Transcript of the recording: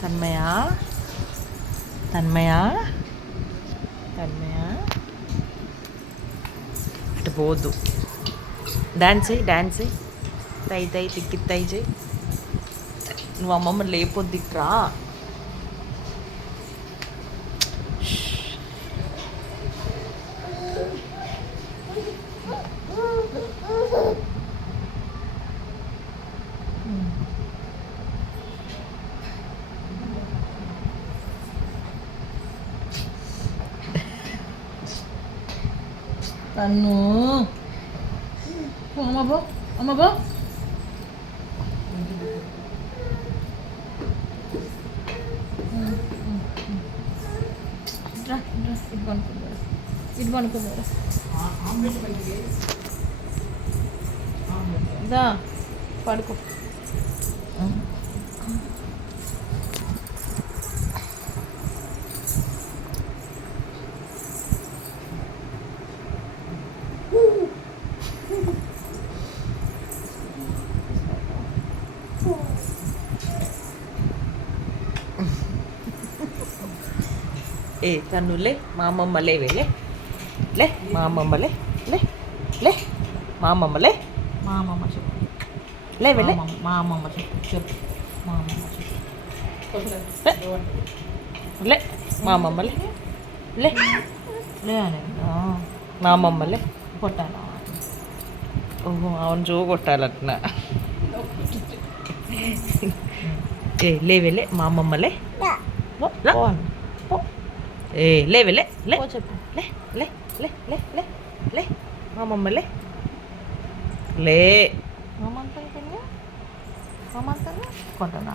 తన్మయ తన్మయ తన్మయ అటు పోవద్దు. డాన్స్ చేయి, డాన్స్ చేయి, తై తై తిక్కి తై చేయి. నువ్వు అమ్మమ్మ లేపొద్దు ఇట్రా. తన్ను అమ్మ బో, అమ్మ బో. ఇటు పనుకోబోరా దా పడుకో. ఏ తను లే, మా అమ్మమ్మ లేవే, లే లే, మా అమ్మమ్మ లే, లే లే, మా అమ్మమ్మ లే, మా అమ్మమ్మ చెప్పు లేవే, లే మా అమ్మమ్మ చెప్పు, చెప్పు మా అమ్మమ్మ చెప్పు, లే మా అమ్మమ్మ లే, లే లే అని మా అమ్మమ్మ లే. కొట్టాను. ఓహో అవును, జో కొట్టాలట్న. ఏ లేవే, లే మా అమ్మమ్మ లే, ఏ లేవే, లే లే చెప్పు, లే లే లే లే లే లే మా అమ్మమ్మ లే, లే మామంతా కొట్టనా.